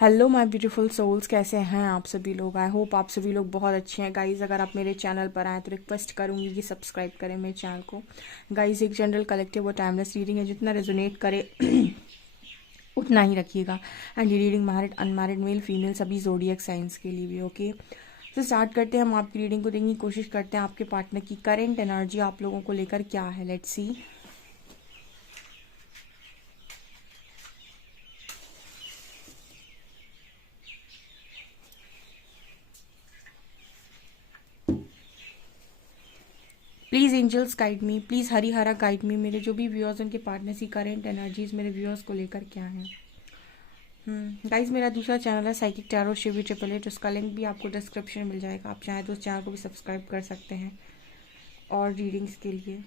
Hello my beautiful souls, कैसे हैं आप सभी लोग। आई होप आप सभी लोग बहुत अच्छे हैं। गाइज़, अगर आप मेरे चैनल पर आएँ तो रिक्वेस्ट करूंगी कि सब्सक्राइब करें मेरे चैनल को। गाइज़, एक जनरल कलेक्टिव और टाइमलेस रीडिंग है, जितना रेजोनेट करे उतना ही रखिएगा। एंड ये reading married unmarried male female सभी जोडियक साइंस के लिए भी, ओके। तो स्टार्ट करते हैं। हम आपकी रीडिंग को देखने की कोशिश करते हैं आपके पार्टनर की करेंट एनर्जी आप लोगों को लेकर क्या है। Let's see. Please angels guide me, please Hari Hara guide मी। मेरे जो भी व्यूअर्स उनके पार्टनर्स की करेंट एनर्जीज मेरे व्यूअर्स को लेकर क्या है। गाइज, मेरा दूसरा चैनल है psychic tarot Shivi triple eight, उसका लिंक भी आपको डिस्क्रिप्शन में मिल जाएगा। आप चाहें तो उस चैनल को भी सब्सक्राइब कर सकते हैं और रीडिंग्स के लिए।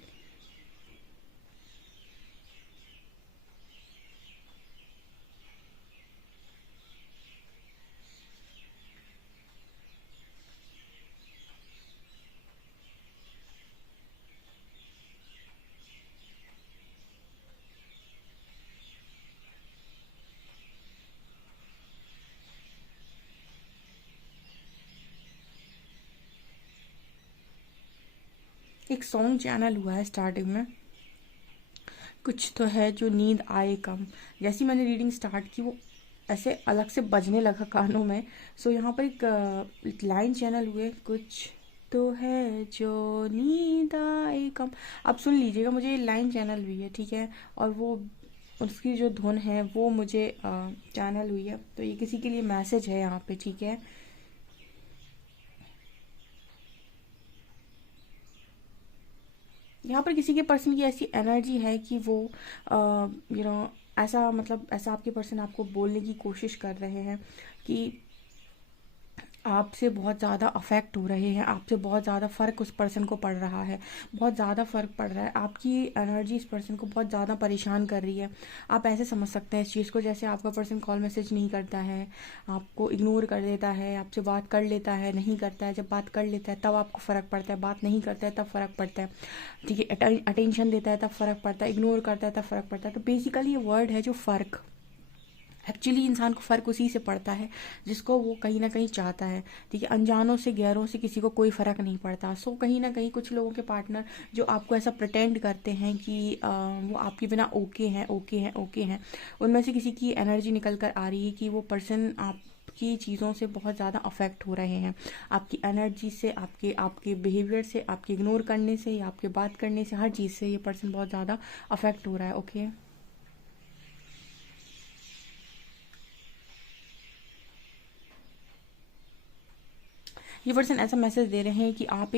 एक सॉन्ग चैनल हुआ है स्टार्टिंग में, कुछ तो है जो नींद आए कम। जैसी मैंने रीडिंग स्टार्ट की वो ऐसे अलग से बजने लगा कानों में। सो यहाँ पर एक लाइन चैनल हुए, कुछ तो है जो नींद आए कम। आप सुन लीजिएगा, मुझे लाइन चैनल हुई है, ठीक है। और वो उसकी जो धुन है वो मुझे चैनल हुई है, तो ये किसी के लिए मैसेज है यहाँ पे, ठीक है। यहाँ पर किसी के पर्सन की ऐसी एनर्जी है कि वो यू नो ऐसा, मतलब ऐसा आपके पर्सन आपको बोलने की कोशिश कर रहे हैं कि आपसे बहुत ज़्यादा अफेक्ट हो रहे हैं, आपसे बहुत ज़्यादा फ़र्क उस पर्सन को पड़ रहा है, बहुत ज़्यादा फ़र्क पड़ रहा है। आपकी एनर्जी इस पर्सन को बहुत ज़्यादा परेशान कर रही है। आप ऐसे समझ सकते हैं इस चीज़ को, जैसे आपका पर्सन कॉल मैसेज नहीं करता है, आपको इग्नोर कर देता है, आपसे बात कर लेता है, नहीं करता है। जब बात कर लेता है तब आपको फ़र्क पड़ता है, बात नहीं करता है तब फ़र्क पड़ता है, ठीक है। अटेंशन देता है तब फ़र्क पड़ता है, इग्नोर करता है तब फ़र्क पड़ता है। तो बेसिकली ये वर्ड है जो फ़र्क, एक्चुअली इंसान को फ़र्क उसी से पड़ता है जिसको वो कहीं ना कहीं चाहता है, ठीक है। अनजानों से गैरों से किसी को कोई फ़र्क नहीं पड़ता। सो कहीं ना कहीं कुछ लोगों के पार्टनर जो आपको ऐसा प्रटेंड करते हैं कि वो आपके बिना ओके हैं, ओके हैं, ओके हैं, उनमें से किसी की एनर्जी निकल कर आ रही है कि वो पर्सन आप की चीज़ों से बहुत ज़्यादा अफेक्ट हो रहे हैं। आपकी एनर्जी से, आपके आपके बिहेवियर से, आपके इग्नोर करने से या आपके बात करने से, हर चीज़ से ये पर्सन बहुत ज़्यादा अफेक्ट हो रहा है, ओके। ये पर्सन ऐसा मैसेज दे रहे हैं कि आप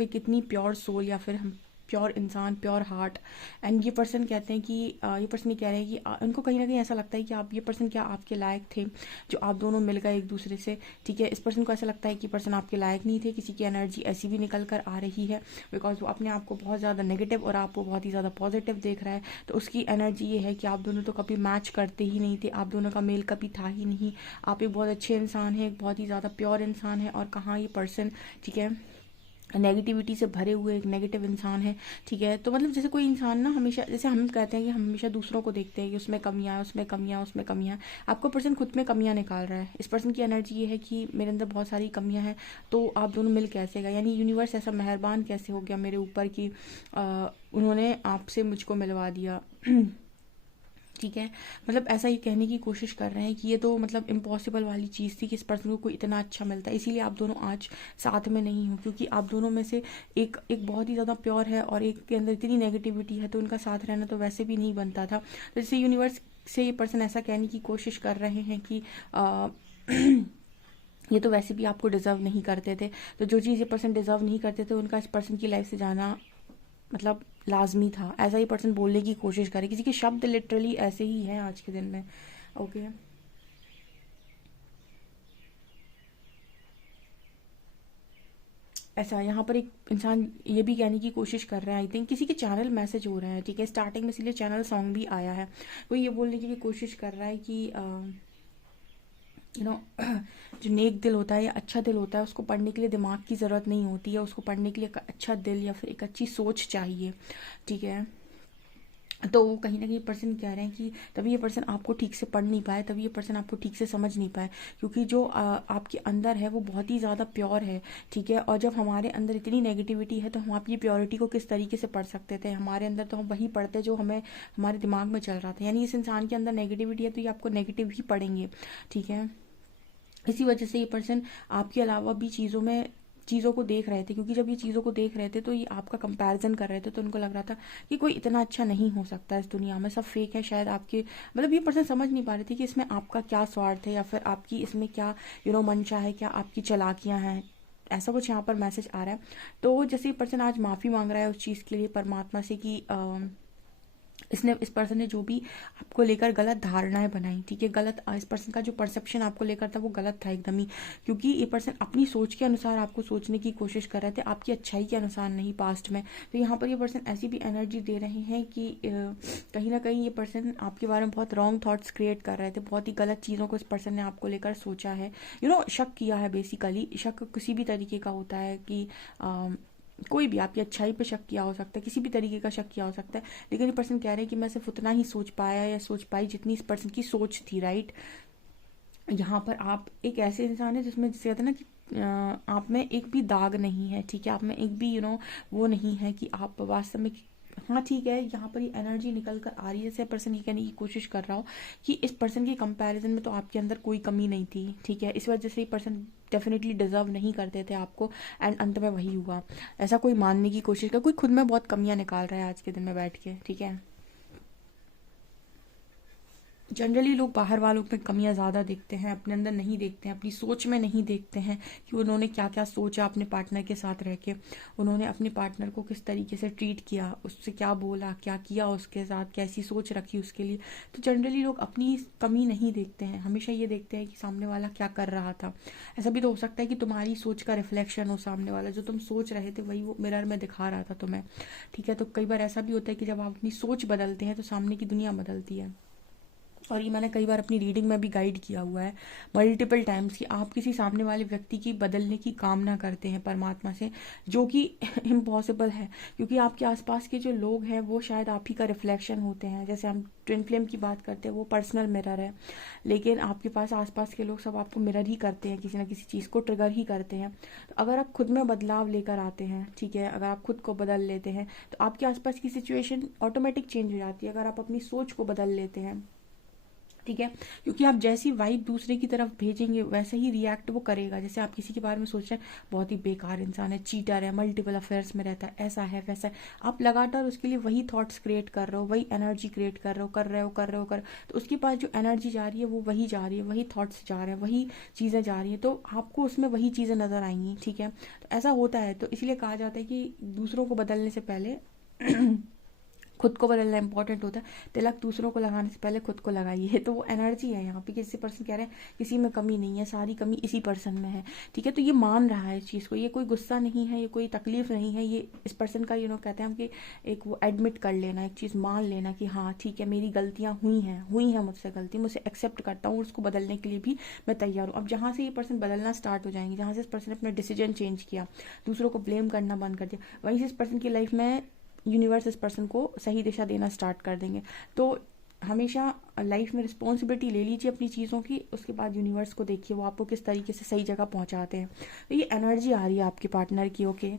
एक इतनी प्योर सोल या फिर हम प्योर इंसान, प्योर हार्ट। एंड ये पर्सन कहते हैं कि ये पर्सन ये कह रहे हैं कि उनको कहीं ना कहीं ऐसा लगता है कि आप, ये पर्सन क्या आपके लायक थे जो आप दोनों मिल गए एक दूसरे से, ठीक है। इस पर्सन को ऐसा लगता है कि पर्सन आपके लायक नहीं थे। किसी की एनर्जी ऐसी भी निकल कर आ रही है बिकॉज वो अपने आप को बहुत ज़्यादा नेगेटिव और आपको बहुत ही ज़्यादा पॉजिटिव देख रहा है। तो उसकी एनर्जी ये है कि आप दोनों तो कभी मैच करते ही नहीं थे, आप दोनों का मेल कभी था ही नहीं। आप एक बहुत अच्छे इंसान हैं, एक बहुत ही ज़्यादा प्योर इंसान है, और कहाँ ये पर्सन, ठीक है, नेगेटिविटी से भरे हुए एक नेगेटिव इंसान है, ठीक है। तो मतलब जैसे कोई इंसान ना, हमेशा जैसे हम कहते हैं कि हम हमेशा दूसरों को देखते हैं कि उसमें कमियां, उसमें कमियां, उसमें कमियां। आपका पर्सन खुद में कमियां निकाल रहा है। इस पर्सन की एनर्जी ये है कि मेरे अंदर बहुत सारी कमियां हैं, तो आप दोनों मिल कैसे गए, यानी यूनिवर्स ऐसा मेहरबान कैसे हो गया मेरे ऊपर कि उन्होंने आपसे मुझको मिलवा दिया ठीक है। मतलब ऐसा ही कहने की कोशिश कर रहे हैं कि ये तो मतलब इम्पॉसिबल वाली चीज़ थी कि इस पर्सन को कोई इतना अच्छा मिलता है, इसीलिए आप दोनों आज साथ में नहीं हो, क्योंकि आप दोनों में से एक एक बहुत ही ज़्यादा प्योर है और एक के अंदर इतनी नेगेटिविटी है, तो उनका साथ रहना तो वैसे भी नहीं बनता था। तो जैसे यूनिवर्स से ये पर्सन ऐसा कहने की कोशिश कर रहे हैं कि ये तो वैसे भी आपको डिज़र्व नहीं करते थे, तो जो चीज़ ये पर्सन डिज़र्व नहीं करते थे उनका इस पर्सन की लाइफ से जाना मतलब लाजमी था। ऐसा ही पर्सन बोलने की कोशिश करे, किसी के शब्द लिटरली ऐसे ही हैं आज के दिन में, ओके। ऐसा यहाँ पर एक इंसान ये भी कहने की कोशिश कर रहा है, आई थिंक किसी के चैनल मैसेज हो रहे हैं, ठीक है। स्टार्टिंग में इसलिए चैनल सॉन्ग भी आया है। वो ये बोलने की भी कोशिश कर रहा है कि यू नो जो नेक दिल होता है या अच्छा दिल होता है उसको पढ़ने के लिए दिमाग की ज़रूरत नहीं होती है, उसको पढ़ने के लिए एक अच्छा दिल या फिर एक अच्छी सोच चाहिए, ठीक है। तो वो कहीं ना कहीं पर्सन कह रहे हैं कि तभी ये पर्सन आपको ठीक से पढ़ नहीं पाए, तभी ये पर्सन आपको ठीक से समझ नहीं पाए, क्योंकि जो आपके अंदर है वो बहुत ही ज़्यादा प्योर है। ठीक है, और जब हमारे अंदर इतनी नेगेटिविटी है तो हम आपकी प्योरिटी को किस तरीके से पढ़ सकते थे? हमारे अंदर तो हम वही पढ़ते जो हमें हमारे दिमाग में चल रहा था, यानी इस इंसान के अंदर नेगेटिविटी है तो ये आपको नेगेटिव ही पढ़ेंगे। ठीक है, इसी वजह से ये पर्सन आपके अलावा भी चीज़ों को देख रहे थे, क्योंकि जब ये चीज़ों को देख रहे थे तो ये आपका कंपैरिजन कर रहे थे, तो उनको लग रहा था कि कोई इतना अच्छा नहीं हो सकता इस दुनिया में, सब फेक है शायद आपके, मतलब ये पर्सन समझ नहीं पा रहे थे कि इसमें आपका क्या स्वार्थ है, या फिर आपकी इसमें क्या मंशा है, क्या आपकी चालाकियाँ हैं। ऐसा कुछ यहाँ पर मैसेज आ रहा है। तो जैसे ये पर्सन आज माफ़ी मांग रहा है उस चीज़ के लिए परमात्मा से कि इस पर्सन ने जो भी आपको लेकर गलत धारणाएं बनाई, ठीक है, गलत इस पर्सन का जो परसेप्शन आपको लेकर था वो गलत था एकदम ही, क्योंकि ये पर्सन अपनी सोच के अनुसार आपको सोचने की कोशिश कर रहे थे, आपकी अच्छाई के अनुसार नहीं पास्ट में। तो यहाँ पर ये पर्सन ऐसी भी एनर्जी दे रहे हैं कि कहीं ना कहीं ये पर्सन आपके बारे में बहुत रॉन्ग थॉट्स क्रिएट कर रहे थे, बहुत ही गलत चीज़ों को इस पर्सन ने आपको लेकर सोचा है, शक किया है। बेसिकली शक किसी भी तरीके का होता है कि कोई भी आपकी अच्छाई पे शक किया हो सकता है, किसी भी तरीके का शक किया हो सकता है, लेकिन ये पर्सन कह रहे हैं कि मैं सिर्फ उतना ही सोच पाया या सोच पाई जितनी इस पर्सन की सोच थी, राइट। यहाँ पर आप एक ऐसे इंसान है जिसमें जिसे कहते हैं ना कि आप में एक भी दाग नहीं है, ठीक है, आप में एक भी वो नहीं है कि आप वास्तव में, हाँ ठीक है, यहाँ पर ये एनर्जी निकल कर आ रही है, जैसे पर्सन ये कहने की कोशिश कर रहा हो कि इस पर्सन के कंपैरिजन में तो आपके अंदर कोई कमी नहीं थी, ठीक है, इस वजह से ये पर्सन डेफिनेटली डिजर्व नहीं करते थे आपको, एंड अंत में वही हुआ। ऐसा कोई मानने की कोशिश कर, कोई खुद में बहुत कमियां निकाल रहा है आज के दिन में बैठ के, ठीक है। जनरली लोग बाहर वालों में कमियां ज़्यादा देखते हैं, अपने अंदर नहीं देखते हैं, अपनी सोच में नहीं देखते हैं कि उन्होंने क्या क्या सोचा अपने पार्टनर के साथ रह के, उन्होंने अपने पार्टनर को किस तरीके से ट्रीट किया, उससे क्या बोला, क्या किया उसके साथ, कैसी सोच रखी उसके लिए। तो जनरली लोग अपनी कमी नहीं देखते हैं, हमेशा ये देखते हैं कि सामने वाला क्या कर रहा था। ऐसा भी तो हो सकता है कि तुम्हारी सोच का रिफ्लेक्शन हो सामने वाला, जो तुम सोच रहे थे वही वो मिरर में दिखा रहा था तुम्हें, ठीक है। तो कई बार ऐसा भी होता है कि जब आप अपनी सोच बदलते हैं तो सामने की दुनिया बदलती है। और ये मैंने कई बार अपनी रीडिंग में भी गाइड किया हुआ है मल्टीपल टाइम्स कि आप किसी सामने वाले व्यक्ति की बदलने की कामना करते हैं परमात्मा से, जो कि इम्पॉसिबल है, क्योंकि आपके आसपास के जो लोग हैं वो शायद आप ही का रिफ्लेक्शन होते हैं। जैसे हम ट्विन फ्लेम की बात करते हैं, वो पर्सनल मिरर है, लेकिन आपके पास आसपास के लोग सब आपको मिरर ही करते हैं, किसी ना किसी चीज़ को ट्रिगर ही करते हैं। तो अगर आप खुद में बदलाव लेकर आते हैं, ठीक है, अगर आप खुद को बदल लेते हैं तो आपके आसपास की सिचुएशन ऑटोमेटिक चेंज हो जाती है, अगर आप अपनी सोच को बदल लेते हैं, ठीक है। क्योंकि आप जैसी वाइब दूसरे की तरफ भेजेंगे वैसे ही रिएक्ट वो करेगा। जैसे आप किसी के बारे में सोच रहे हैं बहुत ही बेकार इंसान है, चीटर है, मल्टीपल अफेयर्स में रहता है, ऐसा है वैसा है, आप लगातार उसके लिए वही थॉट्स क्रिएट कर रहे हो, वही एनर्जी क्रिएट कर रहे हो, तो उसके पास जो एनर्जी जा रही है वो वही जा रही है, वही थॉट्स जा रहे हैं, वही चीज़ें जा रही हैं, तो आपको उसमें वही चीज़ें नजर आएंगी, ठीक है। तो ऐसा होता है, तो इसलिए कहा जाता है कि दूसरों को बदलने से पहले खुद को बदलना इंपॉर्टेंट होता है। तिलक दूसरों को लगाने से पहले खुद को लगाइए। तो वो एनर्जी है यहाँ पे, किसी पर्सन कह रहे हैं किसी में कमी नहीं है, सारी कमी इसी पर्सन में है, ठीक है। तो ये मान रहा है इस चीज़ को, ये कोई गुस्सा नहीं है, ये कोई तकलीफ नहीं है, ये इस पर्सन का कहते हैं हम कि एक वो एडमिट कर लेना, एक चीज़ मान लेना कि हाँ ठीक है मेरी गलतियाँ हुई हैं मुझसे गलती, मुझसे एक्सेप्ट करता हूँ, उसको बदलने के लिए भी मैं तैयार हूँ। अब जहाँ से ये पर्सन बदलना स्टार्ट हो जाएंगे, जहाँ से इस पर्सन ने अपना डिसीजन चेंज किया, दूसरों को ब्लेम करना बंद कर दिया, वहीं से इस पर्सन की लाइफ में यूनिवर्स इस पर्सन को सही दिशा देना स्टार्ट कर देंगे। तो हमेशा लाइफ में रिस्पॉन्सिबिलिटी ले लीजिए अपनी चीज़ों की, उसके बाद यूनिवर्स को देखिए वो आपको किस तरीके से सही जगह पहुंचाते हैं। तो ये एनर्जी आ रही है आपके पार्टनर की, ओके।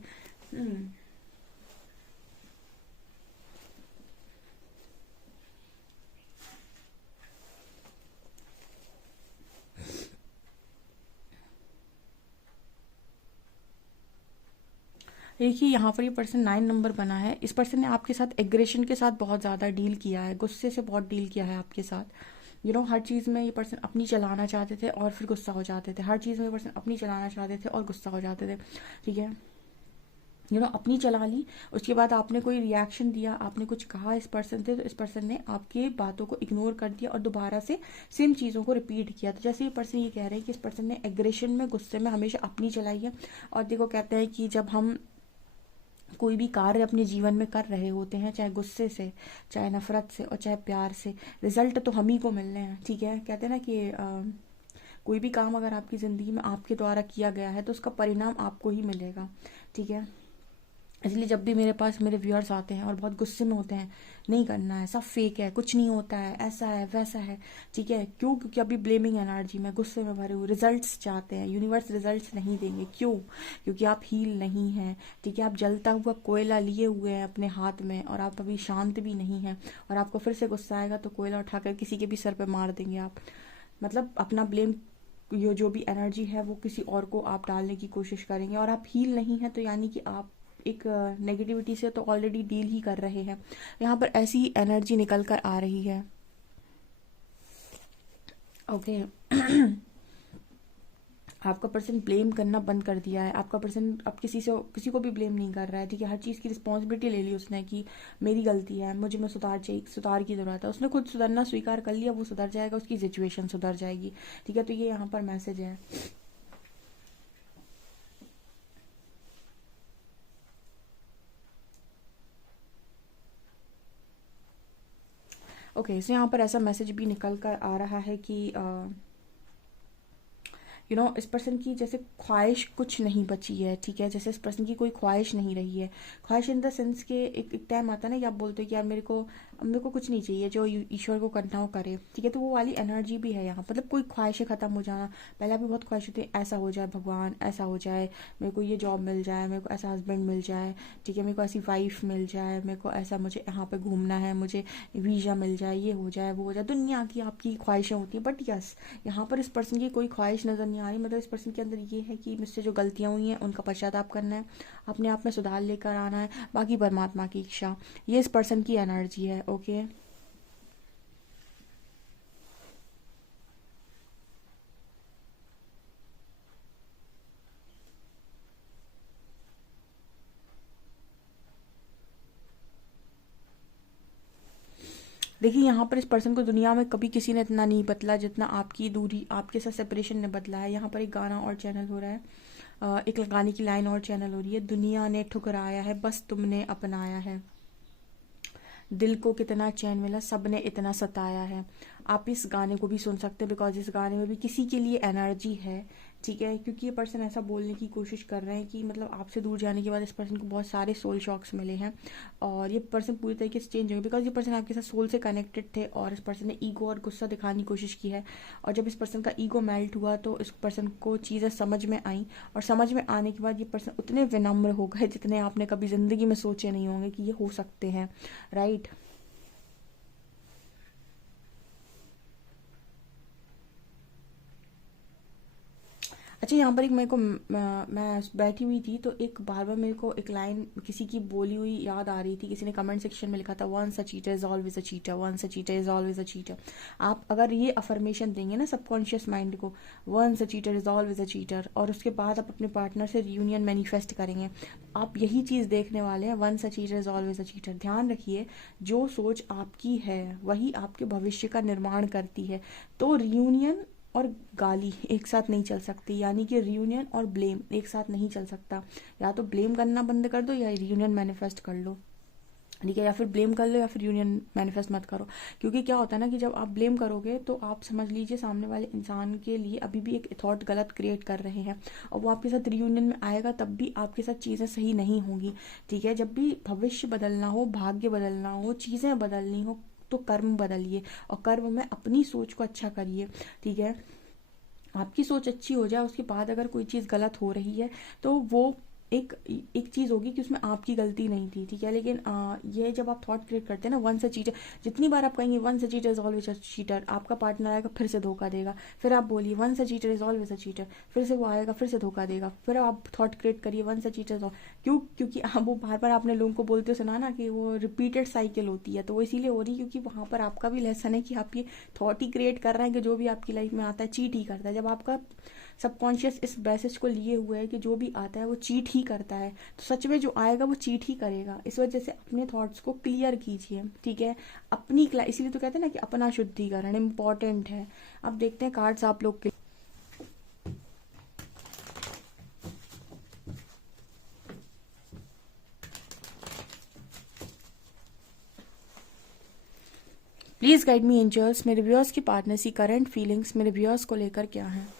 देखिए यहाँ पर ये पर्सन 9 नंबर बना है, इस पर्सन ने आपके साथ एग्रेशन के साथ बहुत ज़्यादा डील किया है, गुस्से से बहुत डील किया है आपके साथ। हर चीज़ में ये पर्सन अपनी चलाना चाहते थे और फिर गुस्सा हो जाते थे, हर चीज़ में ये पर्सन अपनी चलाना चाहते थे और गुस्सा हो जाते थे, ठीक है। अपनी चला ली, उसके बाद आपने कोई रिएक्शन दिया, आपने कुछ कहा इस पर्सन से, तो इस पर्सन ने आपकी बातों को इग्नोर कर दिया और दोबारा से सेम चीज़ों को रिपीट किया। तो जैसे ये पर्सन ये कह रहे हैं कि इस पर्सन ने एग्रेशन में, गुस्से में हमेशा अपनी चलाई है। और देखो कहते हैं कि जब हम कोई भी कार्य अपने जीवन में कर रहे होते हैं, चाहे गुस्से से, चाहे नफरत से और चाहे प्यार से, रिजल्ट तो हम ही को मिलने हैं, ठीक है। कहते हैं ना कि कोई भी काम अगर आपकी ज़िंदगी में आपके द्वारा किया गया है तो उसका परिणाम आपको ही मिलेगा, ठीक है। इसलिए जब भी मेरे पास मेरे व्यूअर्स आते हैं और बहुत गुस्से में होते हैं, नहीं करना है, सब फेक है, कुछ नहीं होता है, ऐसा है वैसा है, ठीक है, क्यों? क्योंकि अभी ब्लेमिंग एनर्जी में गुस्से में भरे हुए रिजल्ट्स चाहते हैं, यूनिवर्स रिजल्ट्स नहीं देंगे, क्यों? क्योंकि आप हील नहीं हैं, ठीक है, आप जलता हुआ कोयला लिए हुए हैं अपने हाथ में और आप अभी शांत भी नहीं हैं, और आपको फिर से गुस्सा आएगा तो कोयला उठाकर किसी के भी सर पे मार देंगे आप। मतलब अपना ब्लेम, ये जो भी एनर्जी है वो किसी और को आप डालने की कोशिश करेंगे, और आप हील नहीं है तो यानी कि आप एक नेगेटिविटी से तो ऑलरेडी डील ही कर रहे हैं। यहाँ पर ऐसी एनर्जी निकल कर आ रही है। ओके। आपका पर्सन ब्लेम करना बंद कर दिया है, आपका पर्सन अब किसी को भी ब्लेम नहीं कर रहा है, ठीक है, हर चीज़ की रिस्पॉन्सिबिलिटी ले ली उसने कि मेरी गलती है, मुझे में सुधार की ज़रूरत है, उसने खुद सुधरना स्वीकार कर लिया, वो सुधर जाएगा, उसकी सिचुएशन सुधर जाएगी, ठीक है। तो ये यहाँ पर मैसेज है। ओके, सो यहाँ पर ऐसा मैसेज भी निकल कर आ रहा है कि इस पर्सन की जैसे ख्वाहिश कुछ नहीं बची है, ठीक है, जैसे इस पर्सन की कोई ख्वाहिश नहीं रही है। ख्वाहिश इन द सेंस के एक टाइम आता है ना कि आप बोलते हो कि यार मेरे को कुछ नहीं चाहिए, जो ईश्वर को करना हो करे, ठीक है, तो वो वाली एनर्जी भी है यहाँ। मतलब कोई ख्वाहिशें खत्म हो जाना, पहले आपकी बहुत ख्वाहिश होती है ऐसा हो जाए भगवान, ऐसा हो जाए, मेरे को ये जॉब मिल जाए, मेरे को ऐसा हस्बैंड मिल जाए, ठीक है, मेरे को ऐसी वाइफ मिल जाए, मेरे को ऐसा, मुझे यहाँ पे घूमना है, मुझे वीज़ा मिल जाए, ये हो जाए, वो हो जाए, दुनिया की आपकी ख्वाहिशें होती है। बट यस, यहाँ पर इस पर्सन की कोई ख्वाहिश नज़र नहीं आ रही। मतलब इस पर्सन के अंदर ये है कि मुझसे जो गलतियाँ हुई हैं उनका पश्चाताप करना है, अपने आप में सुधार लेकर आना है, बाकी परमात्मा की इच्छा। ये इस पर्सन की एनर्जी है। ओके। देखिए, यहाँ पर इस पर्सन को दुनिया में कभी किसी ने इतना नहीं बदला जितना आपकी दूरी, आपके साथ सेपरेशन ने बदला है। यहाँ पर एक गाना और चैनल हो रहा है, एक गाने की लाइन और चैनल हो रही है, दुनिया ने ठुकराया है बस तुमने अपनाया है, दिल को कितना चैन मिला सबने इतना सताया है। आप इस गाने को भी सुन सकते हैं, बिकॉज इस गाने में भी किसी के लिए एनर्जी है, ठीक है, क्योंकि ये पर्सन ऐसा बोलने की कोशिश कर रहे हैं कि मतलब आपसे दूर जाने के बाद इस पर्सन को बहुत सारे सोल शॉक्स मिले हैं, और ये पर्सन पूरी तरीके से चेंज हो गए, बिकॉज ये पर्सन आपके साथ सोल से कनेक्टेड थे, और इस पर्सन ने ईगो और गुस्सा दिखाने की कोशिश की है, और जब इस पर्सन का ईगो मेल्ट हुआ तो इस पर्सन को चीज़ें समझ में आई, और समझ में आने के बाद ये पर्सन उतने विनम्र हो गए जितने आपने कभी ज़िंदगी में सोचे नहीं होंगे कि ये हो सकते हैं, राइट। अच्छा, यहाँ पर एक मेरे को मैं बैठी हुई थी तो एक बार बार मेरे को एक लाइन किसी की बोली हुई याद आ रही थी। किसी ने कमेंट सेक्शन में लिखा था, once a cheater is always a cheater, once a cheater is always a cheater. आप अगर ये अफर्मेशन देंगे ना सबकॉन्शियस माइंड को, once a cheater is always a cheater, और उसके बाद आप अपने पार्टनर से रियूनियन मैनिफेस्ट करेंगे, आप यही चीज़ देखने वाले हैं, once a cheater is always a cheater. ध्यान रखिए, जो सोच आपकी है वही आपके भविष्य का निर्माण करती है। तो रियूनियन और गाली एक साथ नहीं चल सकती, यानी कि रियूनियन और ब्लेम एक साथ नहीं चल सकता। या तो ब्लेम करना बंद कर दो या रियूनियन मैनिफेस्ट कर लो, ठीक है, या फिर ब्लेम कर लो या फिर यूनियन मैनिफेस्ट मत करो। क्योंकि क्या होता है ना कि जब आप ब्लेम करोगे तो आप समझ लीजिए सामने वाले इंसान के लिए अभी भी एक थॉट गलत क्रिएट कर रहे हैं, और वो आपके साथ रियूनियन में आएगा तब भी आपके साथ चीज़ें सही नहीं होंगी, ठीक है। जब भी भविष्य बदलना हो, भाग्य बदलना हो, चीज़ें बदलनी हो, तो कर्म बदलिए, और कर्म में अपनी सोच को अच्छा करिए, ठीक है। आपकी सोच अच्छी हो जाए, उसके बाद अगर कोई चीज़ गलत हो रही है तो वो एक एक चीज़ होगी कि उसमें आपकी गलती नहीं थी, ठीक है। लेकिन ये जब आप थॉट क्रिएट करते हैं ना, वन से चीटर, जितनी बार आप कहेंगे वन से cheater is always a cheater, आपका पार्टनर आएगा फिर से धोखा देगा, फिर आप बोलिए वन से cheater is always a cheater, फिर से वो आएगा फिर से धोखा देगा, फिर आप थॉट क्रिएट करिए वन से चीटर। क्यों? क्योंकि वो बार बार आपने लोगों को बोलते सुना ना कि वो रिपीटेड साइकिल होती है, तो वो इसीलिए हो रही है क्योंकि वहाँ पर आपका भी लेसन है कि आप ये थॉट ही क्रिएट कर रहे हैं कि जो भी आपकी लाइफ में आता है चीट ही करता है। जब आपका सबकॉन्शियस इस मैसेज को लिए हुए है कि जो भी आता है वो चीट ही करता है, तो सच में जो आएगा वो चीट ही करेगा। इस वजह से अपने थॉट्स को क्लियर कीजिए, ठीक है। अपनी इसीलिए तो कहते हैं ना कि अपना शुद्धिकरण इम्पॉर्टेंट है। अब देखते हैं कार्ड्स आप लोग के। प्लीज़ गाइड मी एंजल्स, मेरे व्यूअर्स की पार्टनर्स की करंट फीलिंग्स मेरे व्यूअर्स को लेकर क्या है।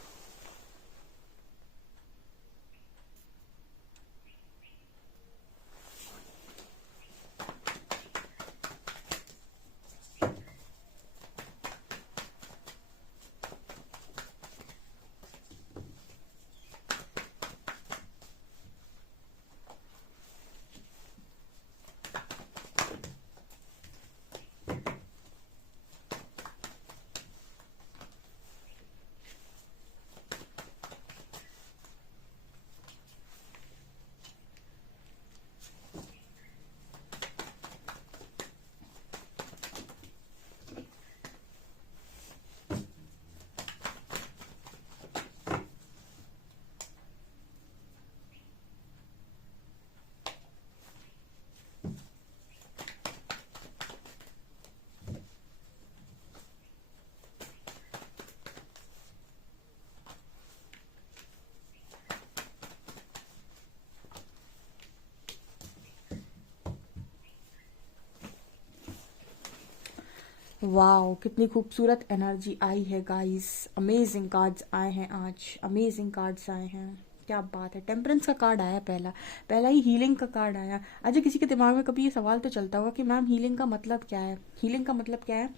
वाओ, कितनी खूबसूरत एनर्जी आई है गाइस। अमेजिंग कार्ड्स आए हैं आज, अमेजिंग कार्ड्स आए हैं। क्या बात है। टेम्परेंस का कार्ड आया, पहला पहला ही हीलिंग का कार्ड आया। अच्छा, किसी के दिमाग में कभी ये सवाल तो चलता होगा कि मैम हीलिंग का मतलब क्या है। हीलिंग का मतलब क्या है?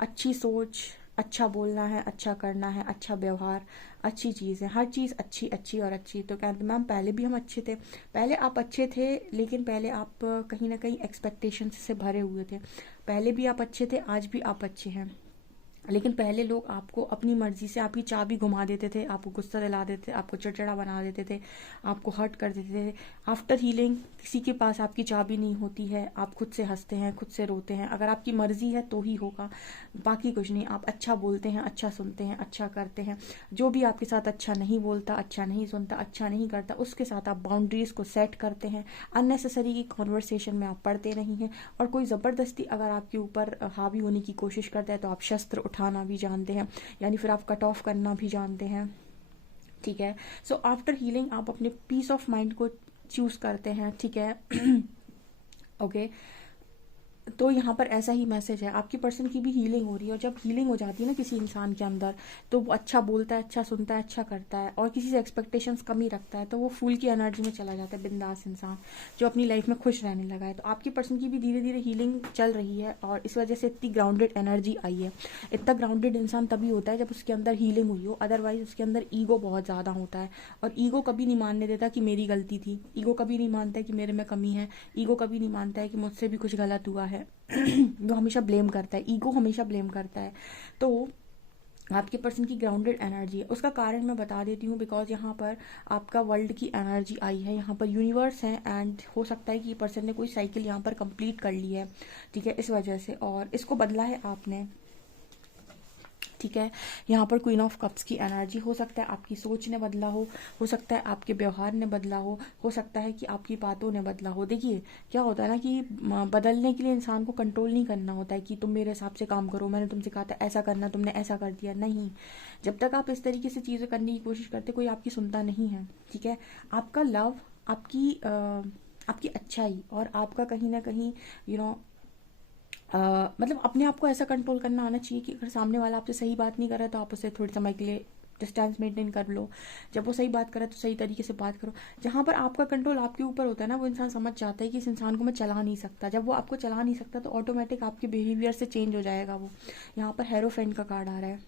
अच्छी सोच, अच्छा बोलना है, अच्छा करना है, अच्छा व्यवहार, अच्छी चीज़ है, हर चीज़ अच्छी अच्छी और अच्छी। तो कहते मैम पहले भी हम अच्छे थे, पहले आप अच्छे थे, लेकिन पहले आप कहीं ना कहीं एक्सपेक्टेशन से भरे हुए थे। पहले भी आप अच्छे थे, आज भी आप अच्छे हैं, लेकिन पहले लोग आपको अपनी मर्जी से आपकी चाबी घुमा देते थे, आपको गुस्सा दिला देते थे, आपको चिड़चिड़ा बना देते थे, आपको हर्ट कर देते थे। आफ्टर हीलिंग किसी के पास आपकी चाबी नहीं होती है, आप खुद से हंसते हैं, खुद से रोते हैं। अगर आपकी मर्जी है तो ही होगा, बाकी कुछ नहीं। आप अच्छा बोलते हैं, अच्छा सुनते हैं, अच्छा करते हैं। जो भी आपके साथ अच्छा नहीं बोलता, अच्छा नहीं सुनता, अच्छा नहीं करता, उसके साथ आप बाउंड्रीज को सेट करते हैं। अननेसेसरी की कॉन्वर्सेशन में आप पढ़ते नहीं हैं। और कोई ज़बरदस्ती अगर आपके ऊपर हावी होने की कोशिश करता है तो आप शस्त्र उठाना भी जानते हैं, यानी फिर आप कट ऑफ करना भी जानते हैं। ठीक है। सो आफ्टर हीलिंग आप अपने पीस ऑफ माइंड को चूज करते हैं। ठीक है। ओके। तो यहाँ पर ऐसा ही मैसेज है, आपकी पर्सन की भी हीलिंग हो रही है। और जब हीलिंग हो जाती है ना किसी इंसान के अंदर, तो वो अच्छा बोलता है, अच्छा सुनता है, अच्छा करता है, और किसी से एक्सपेक्टेशंस कम ही रखता है, तो वो फूल की एनर्जी में चला जाता है, बिंदास इंसान जो अपनी लाइफ में खुश रहने लगा है। तो आपकी पर्सन की भी धीरे धीरे हीलिंग चल रही है, और इस वजह से इतनी ग्राउंडेड एनर्जी आई है। इतना ग्राउंडेड इंसान तभी होता है जब उसके अंदर हीलिंग हुई हो, अदरवाइज उसके अंदर ईगो बहुत ज़्यादा होता है। और ईगो कभी नहीं मानने देता कि मेरी गलती थी, ईगो कभी नहीं मानता है कि मेरे में कमी है, ईगो कभी नहीं मानता है कि मुझसे भी कुछ गलत हुआ है। वो हमेशा ब्लेम करता है, ईगो हमेशा ब्लेम करता है। तो आपके पर्सन की ग्राउंडेड एनर्जी है, उसका कारण मैं बता देती हूँ। बिकॉज यहाँ पर आपका वर्ल्ड की एनर्जी आई है, यहाँ पर यूनिवर्स है, एंड हो सकता है कि ये पर्सन ने कोई साइकिल यहाँ पर कंप्लीट कर ली है। ठीक है, इस वजह से, और इसको बदला है आपने। ठीक है। यहाँ पर क्वीन ऑफ कप्स की एनर्जी, हो सकता है आपकी सोच ने बदला हो सकता है आपके व्यवहार ने बदला हो सकता है कि आपकी बातों ने बदला हो। देखिए क्या होता है ना कि बदलने के लिए इंसान को कंट्रोल नहीं करना होता है कि तुम मेरे हिसाब से काम करो, मैंने तुमसे कहा था ऐसा करना, तुमने ऐसा कर दिया। नहीं, जब तक आप इस तरीके से चीज़ें करने की कोशिश करते, कोई आपकी सुनता नहीं है। ठीक है। आपका लव, आपकी अच्छाई, और आपका कहीं ना कहीं यू नो मतलब अपने आप को ऐसा कंट्रोल करना आना चाहिए कि अगर सामने वाला आपसे सही बात नहीं कर रहा है तो आप उससे थोड़ी समय के लिए डिस्टेंस मेंटेन कर लो। जब वो सही बात करे तो सही तरीके से बात करो। जहाँ पर आपका कंट्रोल आपके ऊपर होता है ना, वो इंसान समझ जाता है कि इस इंसान को मैं चला नहीं सकता। जब वो आपको चला नहीं सकता तो ऑटोमेटिक आपके बिहेवियर से चेंज हो जाएगा वो। यहाँ पर हेरोफ्रेंड का कार्ड आ रहा है।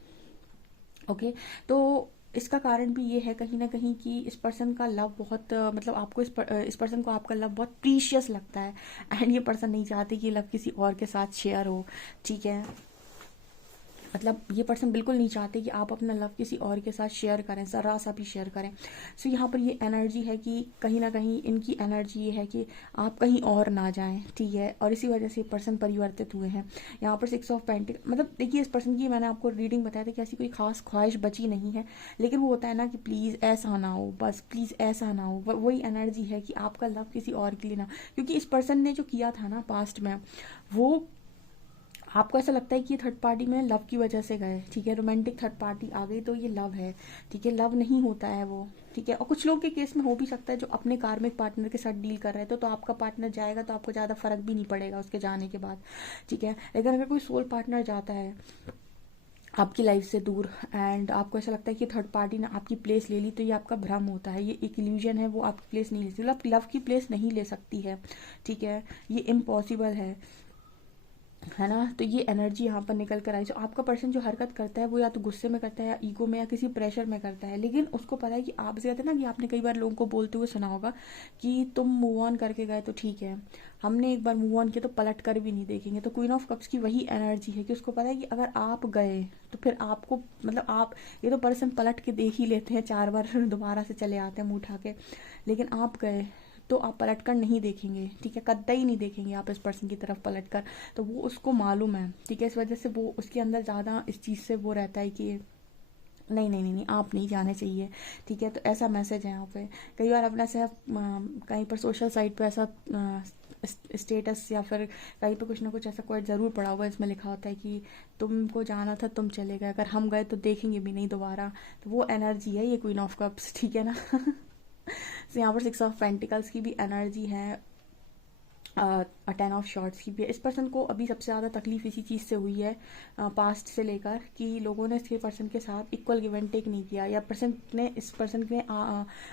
ओके। तो इसका कारण भी ये है कहीं ना कहीं कि इस पर्सन का लव बहुत मतलब आपको इस पर्सन को आपका लव बहुत प्रीशियस लगता है। एंड ये पर्सन नहीं चाहते कि लव किसी और के साथ शेयर हो। ठीक है। मतलब ये पर्सन बिल्कुल नहीं चाहते कि आप अपना लव किसी और के साथ शेयर करें, ज़रा सा भी शेयर करें। सो यहाँ पर ये एनर्जी है कि कहीं ना कहीं इनकी एनर्जी ये है कि आप कहीं और ना जाएं। ठीक है। और इसी वजह से ये पर्सन परिवर्तित हुए हैं। यहाँ पर 6 ऑफ पेंटिकल, मतलब देखिए इस पर्सन की मैंने आपको रीडिंग बताया था कि ऐसी कोई खास ख्वाहिश बची नहीं है, लेकिन वो होता है ना कि प्लीज़ ऐसा ना हो, बस प्लीज़ ऐसा ना हो। वही एनर्जी है कि आपका लव किसी और के लिए ना, क्योंकि इस पर्सन ने जो किया था ना पास्ट में, वो आपको ऐसा लगता है कि ये थर्ड पार्टी में लव की वजह से गए। ठीक है। रोमांटिक थर्ड पार्टी आ गई तो ये लव है। ठीक है। लव नहीं होता है वो। ठीक है। और कुछ लोगों के केस में हो भी सकता है जो अपने कार्मिक पार्टनर के साथ डील कर रहे थे, तो आपका पार्टनर जाएगा तो आपको ज़्यादा फर्क भी नहीं पड़ेगा उसके जाने के बाद। ठीक है। लेकिन अगर कोई सोल पार्टनर जाता है आपकी लाइफ से दूर, एंड आपको ऐसा लगता है कि थर्ड पार्टी ने आपकी प्लेस ले ली, तो ये आपका भ्रम होता है, ये एक इल्यूजन है। वो आपकी प्लेस नहीं ले सकती, मतलब लव की प्लेस नहीं ले सकती है। ठीक है। ये इम्पॉसिबल है ना। तो ये एनर्जी यहाँ पर निकल कर आई। जो आपका पर्सन जो हरकत करता है वो या तो गुस्से में करता है, या ईगो में, या किसी प्रेशर में करता है, लेकिन उसको पता है कि आप से कहते हैं ना कि आपने कई बार लोगों को बोलते हुए सुना होगा कि तुम मूव ऑन करके गए तो ठीक है, हमने एक बार मूव ऑन किया तो पलट कर भी नहीं देखेंगे। तो क्वीन ऑफ कप्स की वही एनर्जी है कि उसको पता है कि अगर आप गए तो फिर आपको, मतलब आप, ये तो पर्सन पलट के देख ही लेते हैं 4 बार, दोबारा से चले आते हैं मुँह उठा के, लेकिन आप गए तो आप पलट कर नहीं देखेंगे। ठीक है। कतई नहीं देखेंगे आप इस पर्सन की तरफ पलट कर। तो वो उसको मालूम है। ठीक है। इस वजह से वो उसके अंदर ज़्यादा इस चीज़ से वो रहता है कि नहीं नहीं नहीं नहीं, आप नहीं जाने चाहिए। ठीक है। तो ऐसा मैसेज है यहाँ पे। कई बार अपना ऐसा कहीं पर सोशल साइट पे ऐसा स्टेटस या फिर कहीं पे कुछ ना कुछ ऐसा कोई ज़रूर पड़ा हुआ है, इसमें लिखा होता है कि तुमको जाना था तुम चले गए, अगर हम गए तो देखेंगे भी नहीं दोबारा। तो वो एनर्जी है ये क्वीन ऑफ कप्स। ठीक है ना। तो यहाँ पर 6 ऑफ पेंटिकल्स की भी एनर्जी है। 10 ऑफ शॉर्ट्स की भी है। इस पर्सन को अभी सबसे ज़्यादा तकलीफ इसी चीज़ से हुई है, पास्ट से लेकर, कि लोगों ने इसके पर्सन के साथ इक्वल गिव एंड टेक नहीं किया, या इस पर्सन ने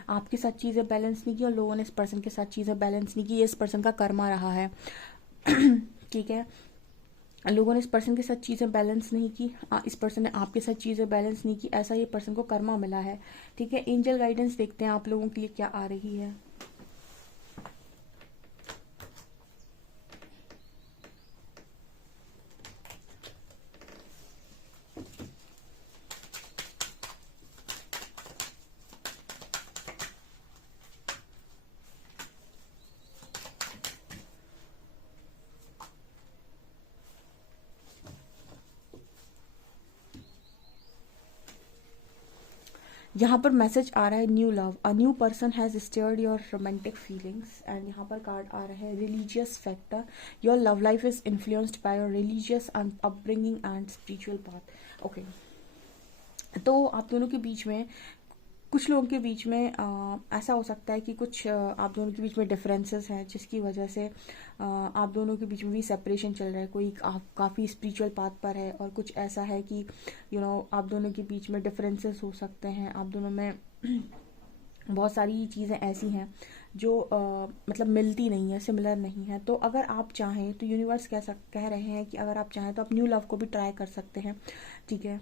आपके साथ चीज़ें बैलेंस नहीं की और लोगों ने इस पर्सन के साथ चीज़ें बैलेंस नहीं की। ये इस पर्सन का कर्मा रहा है। ठीक है, लोगों ने इस पर्सन के साथ चीज़ें बैलेंस नहीं की, इस पर्सन ने आपके साथ चीज़ें बैलेंस नहीं की, ऐसा ये पर्सन को कर्मा मिला है। ठीक है, एंजल गाइडेंस देखते हैं आप लोगों के लिए क्या आ रही है। यहाँ पर मैसेज आ रहा है new love, a new person has stirred your romantic feelings. And यहाँ पर कार्ड आ रहा है religious factor, your love life is influenced by your religious upbringing and spiritual path. Okay, तो आप दोनों के बीच में, कुछ लोगों के बीच में ऐसा हो सकता है कि कुछ आप दोनों के बीच में डिफरेंसेस हैं, जिसकी वजह से आप दोनों के बीच में भी सेपरेशन चल रहा है। कोई आप काफ़ी स्पिरिचुअल पाथ पर है और कुछ ऐसा है कि आप दोनों के बीच में डिफरेंसेस हो सकते हैं। आप दोनों में बहुत सारी चीज़ें ऐसी हैं जो मतलब मिलती नहीं है, सिमिलर नहीं है। तो अगर आप चाहें तो यूनिवर्स कह रहे हैं कि अगर आप चाहें तो आप न्यू लव को भी ट्राई कर सकते हैं। ठीक है,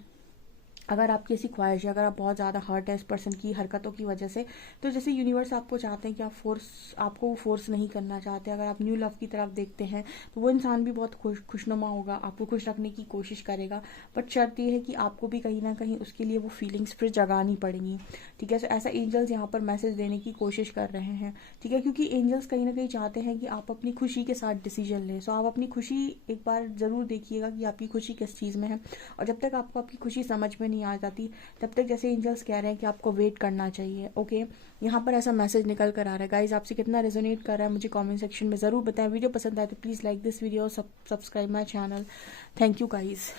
अगर आपकी ऐसी ख्वाहिश है, अगर आप बहुत ज़्यादा हर्ट है इस पर्सन की हरकतों की वजह से, तो जैसे यूनिवर्स आपको चाहते हैं कि आपको वो फोर्स नहीं करना चाहते। अगर आप न्यू लव की तरफ देखते हैं तो वो इंसान भी बहुत खुशनुमा होगा, आपको खुश रखने की कोशिश करेगा। बट शर्त ये है कि आपको भी कहीं ना कहीं उसके लिए वो फीलिंग्स फिर जगानी पड़ेंगी। ठीक है, तो ऐसा एंजल्स यहाँ पर मैसेज देने की कोशिश कर रहे हैं। ठीक है, क्योंकि एंजल्स कहीं ना कहीं चाहते हैं कि आप अपनी खुशी के साथ डिसीजन लें। सो आप अपनी खुशी एक बार ज़रूर देखिएगा कि आपकी खुशी किस चीज़ में है, और जब तक आपको आपकी खुशी समझ में नहीं आ जाती तब तक जैसे एंजल्स कह रहे हैं कि आपको वेट करना चाहिए। ओके, यहाँ पर ऐसा मैसेज निकल कर आ रहा है। गाइज, आपसे कितना रेजोनेट कर रहा है मुझे कमेंट सेक्शन में ज़रूर बताएं। वीडियो पसंद आए तो please like this video, subscribe my channel. Thank you guys.